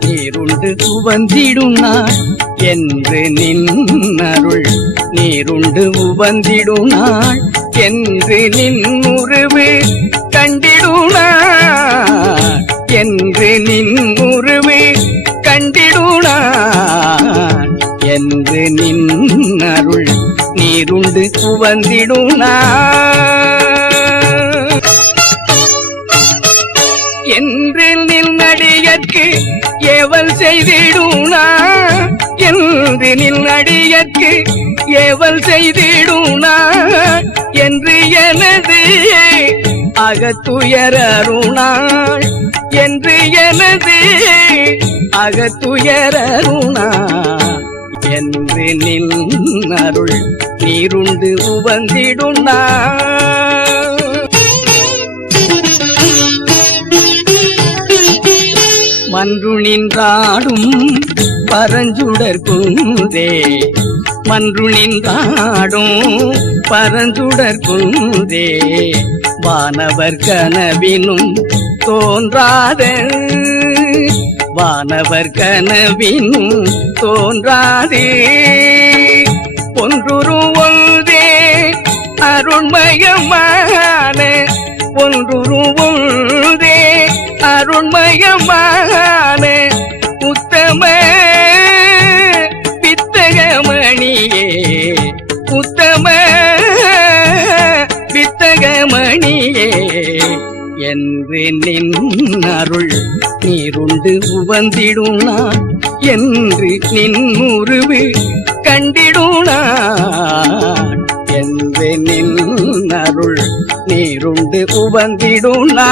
நீருண்டு உவந்திடும் நாள் என்று நின்னருள் நீருண்டு உவந்திடும் நாள் என்று நின்னுருவு கண்டிடும் நாள் என்று நின்னுருவு கண்டிடும் நாள் என்று நின்னருள் நீருண்டு உவந்திடும் நாள் அடியற்கு ஏவல் செய்திடுனா? என்று நின் அடியற்கு ஏவல் செய்திடுனா? என்று எனது அகத்துயரருணாள் என்று எனது அகத்துயரருணா என்று நின் அருள் நீருண்டு உவந்திடுனா? மன்று நின்றாடும் பரஞ்சுடர் குந்தே. மன்று நின்றாடும் பரஞ்சுடர் குந்தே. வானவர் கனவினும் தோன்றாத. வானவர் கனவினும் தோன்றாதே. ஒன்றுரு ஒன்றே அருண்மயமா என்று நின்னருள் நீருண்டு உவந்திடுனா என்று நின்னுருவு கண்டிடுனா என்று நின்னருள் நீருண்டு உவந்திடுனா